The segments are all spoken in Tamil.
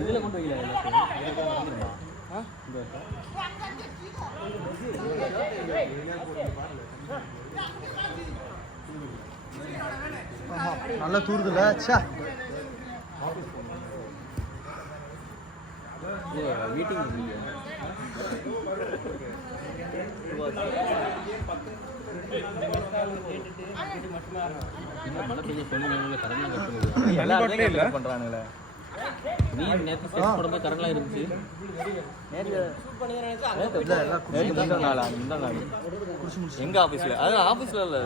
இதில் கொண்டு வைக்கல நல்லா தூருதுல சே மீட்டிங் மழை பெய்ய சொன்ன கரண்ட் பண்றானுங்களே நீ நேற்று சேர்த்து போடும்போது கரண்ட்லாம் இருந்துச்சு இந்த நாள் எங்க ஆஃபீஸில் அது ஆஃபீஸில் இல்லை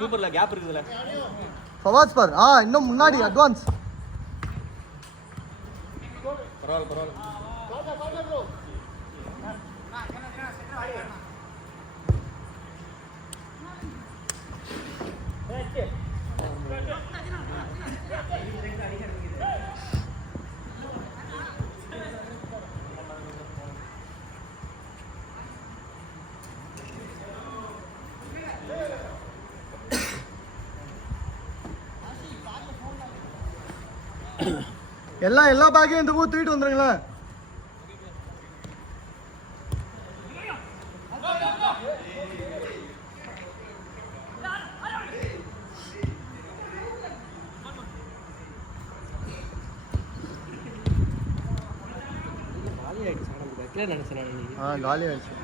சூப்பர்ல கேப் இருக்குதுல்ல ஃபவாஸ் பார் இன்னும் முன்னாடி அட்வான்ஸ் பரவாயில்ல எல்லா பேக்கையும் இந்த ஊர் தூக்கிட்டு வந்துருங்களேன். காலி ஆயிடுச்சு.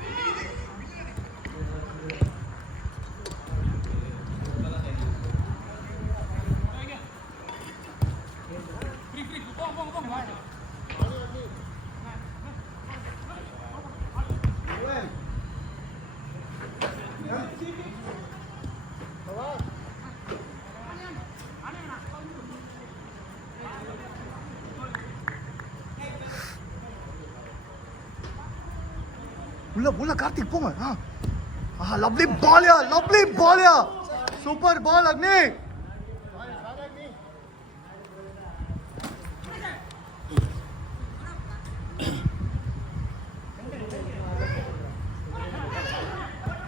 உள்ள கார்த்திக் போங்க. லவ்லி பால்யா சூப்பர் பால் அக்னி.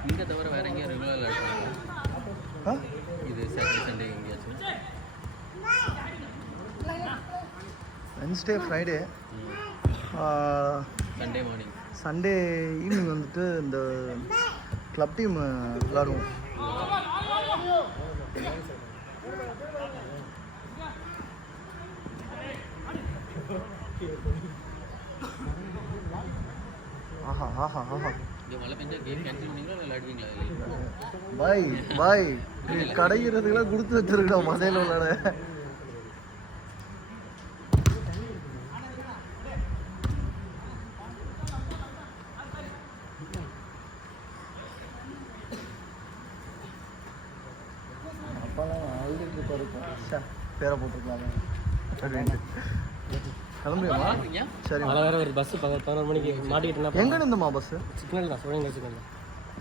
இங்க தவிர வேற எங்கேயும் ரெகுலர் விளையாடுறாங்க? இது சாட்டர்டே சண்டே எங்கேயாச்சும்? Wednesday Friday Sunday morning Sunday evening வந்துட்டு இந்த கிளப் டீம் விளாடுவோம். மழை பெஞ்சா கேம் கேன்சல் பண்ணீங்களா இல்லை விளையாடுவீங்களா? பாய் கடைக்கிறதுக்கெல்லாம் கொடுத்து வச்சிருக்கா மழையில் விளையாட. பேரை போட்டுருக்கலாம். கிளம்புறியா? சரி. வேறு ஒரு பஸ்ஸு 11 மணிக்கு மாட்டிக்கிட்டுனா எங்கே இருந்துமா பஸ்ஸு? சிக்னல் தான், சிவகங்கை சிக்னல்.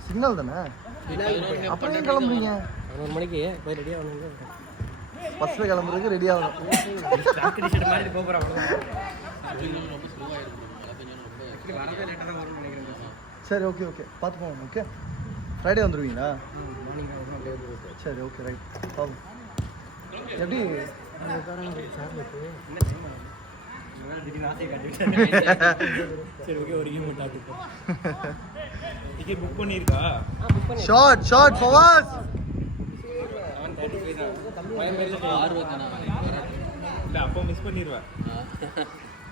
சிக்னல் தானே? அப்புறம் ஏன் கிளம்புறீங்க? 11 மணிக்கு போய் ரெடியாக வந்து பஸ்ஸில் கிளம்புறதுக்கு ரெடி ஆகணும். டிஷர்ட் மாதிரி போகிறோம். சரி ஓகே பார்த்து போங்க. ஓகே ஃப்ரைடே வந்துடுவீங்களா? சரி ஓகே ரைட். பாவம் எப்படி சரி ஓகே ஒரு கேம் டிக்கெட் புக் பண்ணியிருக்கா? ஷார்ட் ஃபவாஸ் இல்லை அப்போ மிஸ் பண்ணிடுவேன்.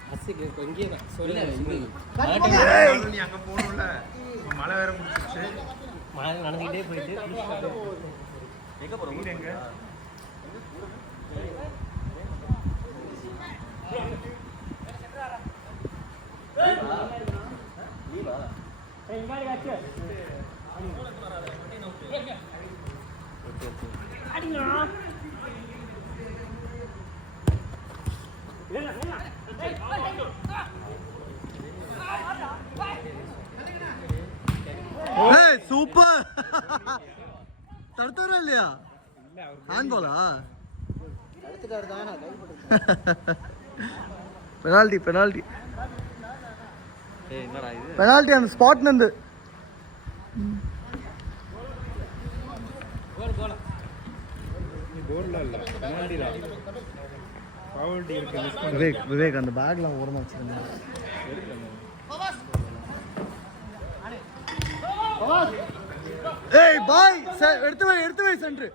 பஸ்ஸுக்கு இங்கே தான் சொல்லி நீ அங்கே போகணும்ல, மழை வேற முடிச்சிருச்சு. மழை நடந்துக்கிட்டே போயிட்டு எங்கே போகிறோம்? வீடு எங்கே? அடிங்க சூப்பர் தடுத்தாரா இல்லையா ஹேண்ட் பாலா பெனால்டி பெனால்டி என்னடா இது பெனால்டி அந்த ஸ்பாட்ல இருந்து விவேக் விவேக் அந்த பேக்லாம் ஓரமா வச்சிருந்தேன் ஏய் பாய் எடுத்து வை சென்ட்ரு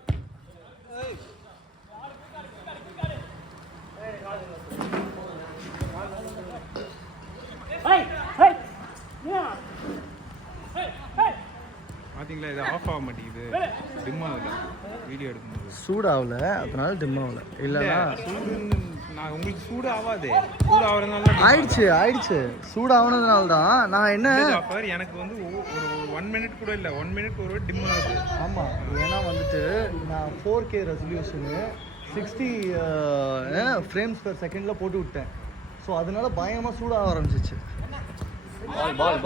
பாத்தீங்களா இது ஆஃப் ஆக மாட்டேங்குது டிம் ஆகல வீடியோ எடுக்கும்போது சூடாகல அதனால டிம் ஆகல இல்லைன்னா நான் உங்களுக்கு சூடு ஆகாது சூடு ஆகிறதுனால ஆயிடுச்சு சூடாகனதுனால தான் நான் என்ன எனக்கு வந்து ஒரு 1 மினிட் கூட இல்லை 1 மினிட் ஒரு டிம் ஆகுது ஆமாம் ஏன்னா வந்துட்டு நான் 4K ரெசல்யூஷனு 60 ஃப்ரேம்ஸ் பெர் செகண்டில் போட்டு விட்டேன் ஸோ அதனால பயங்கரமாக சூடாக ஆரம்பிச்சிச்சு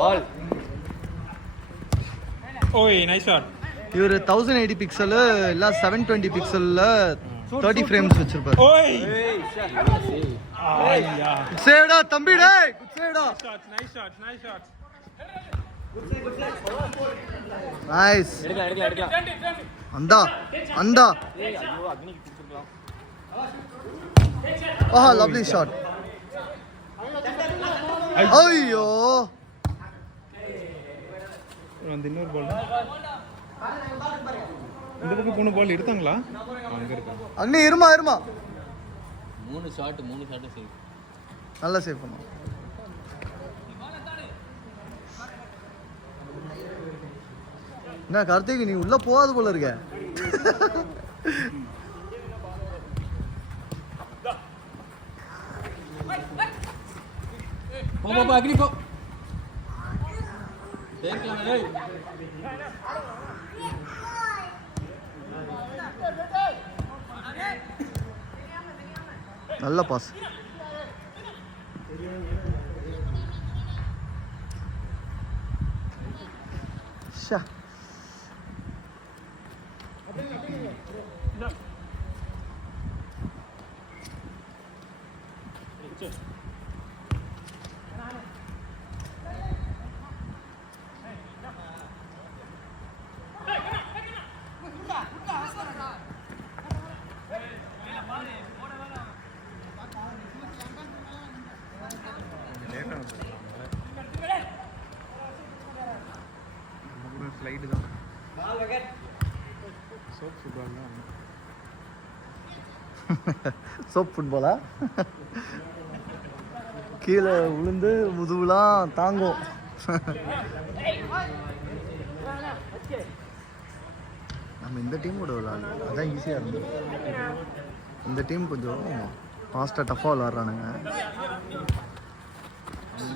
பால் ஓய் நைஸ் ஷாட் இவர் 1080 பிக்சல் இல்லை 720 பிக்சலில் 30 ஃப்ரேம்ஸ் வச்சிருப்பாரு ஓய் சேடா தம்பி டேய் சேடா நைஸ் ஷாட் நைஸ் எடுக்கலாம் அந்தா ஆஹா லவ்லி ஷாட் ஐயோ அந்த இன்னொரு பால் இந்த பக்கம் போன பால் எடுத்தாங்களா அங்க இருக்கு அண்ணே இருமா 3 ஷாட் சேவ் நல்லா சேவ் பண்ணோம் என்ன கார்த்திக் நீ உள்ள போகாது போல இருக்க போ அக்னி போ தேக்கலாம் ஏய் நல்ல பாஸ் ஷா ஸ்லைடு தான் சோப் ஃபுட்பால் தான் சோப் ஃபுட்பாலா கீழே விழுந்து முதுகுலாம் தாங்கும் நம்ம இந்த டீமோட விளாடலாம் அதான் ஈஸியாக இருந்தது இந்த டீம் கொஞ்சம் ஃபாஸ்ட்டாக டஃப்பாக விளாட்றானுங்க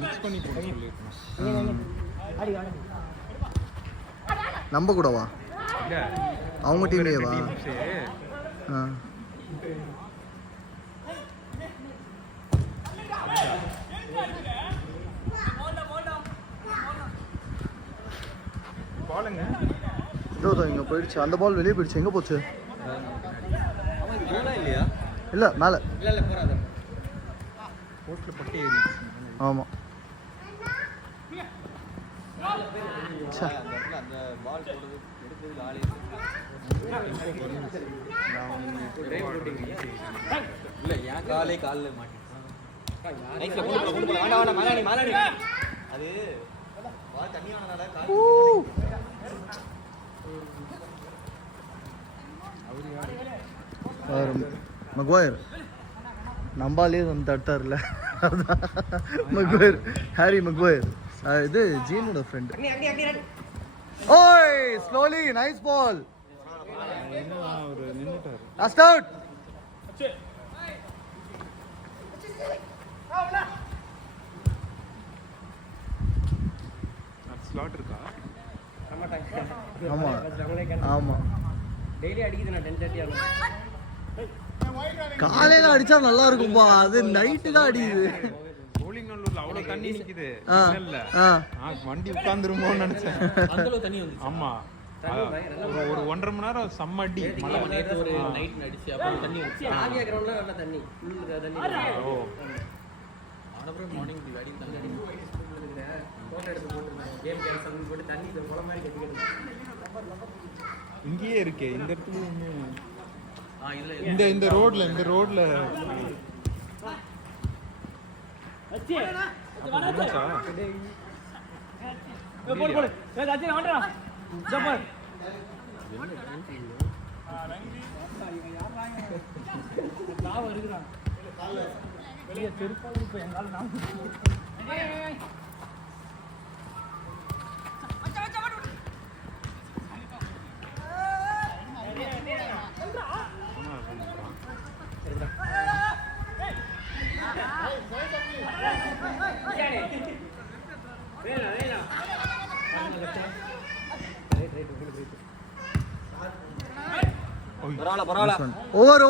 மிக்ஸ் பண்ணி போட சொல்லியிருக்கணும் நம்ப கூடவா இல்லை அவங்க டீம்லேயேவா ஆ பாலுங்க இதோ இங்கே போயிடுச்சு அந்த பால் வெளியே போயிடுச்சு எங்கே போச்சு இல்லையா இல்லை மேலே இல்ல போறாத கோட்டில் பட்டி ஏறி ஆமாம் அந்த பால் போடுறது எடுத்தது ஆளே இல்ல எனக்கு கால்ல மாட்டிச்சு நைஸ்ல கொண்டு போல வேண்டாம் மாலாடி அது பால் தண்ணி ஆனனால மக்வாயர் நம்பாலே வந்து தட்டார்ல மக்வாயர் ஹாரி மக்வாயர் இது ஜீனோட ஃப்ரெண்ட் ஓய் ஸ்லோலி நைஸ் பால் அவர் நின்றுட்டார் லாஸ்ட் அவுட் ஸ்லாட் இருக்கா ஆமா ஆமா டெய்லி அடிக்குது நான் 10:30 ஆகும் காலையில அடிச்சா நல்லா இருக்கும்பா அது நைட்டு தான் அடிக்குது போலிங் நல்லூர்ல அவ்வளோ தண்ணி நிக்குது ஆ இல்ல ஆ வண்டி உட்கார்ந்துருமோன்னு நினைச்சேன் அந்த அளவு தண்ணி வந்துச்சு. ஆமா ஒரு 1.5 மணி நேரம் செம்ம அடி மழை நேற்று ஒரு நைட் நடிச்சு அப்புறம் தண்ணி வந்துச்சு. ஆவியா கிரவுண்ட்ல நல்ல தண்ணி ஃபுல் தண்ணி. ஓ அப்புறம் மார்னிங் வெடி தண்ணி போட்டோ எடுத்து போட்டுருந்தாங்க. கேம் கேன்சல் போட்டு தண்ணி இந்த குளம் மாதிரி கட்டிக்கிட்டு. இங்கேயே இருக்கே இந்த இடத்துல இன்னும் இல்ல இந்த ரோட்ல பரவாயில்ல பரவாயில்ல ஓவர்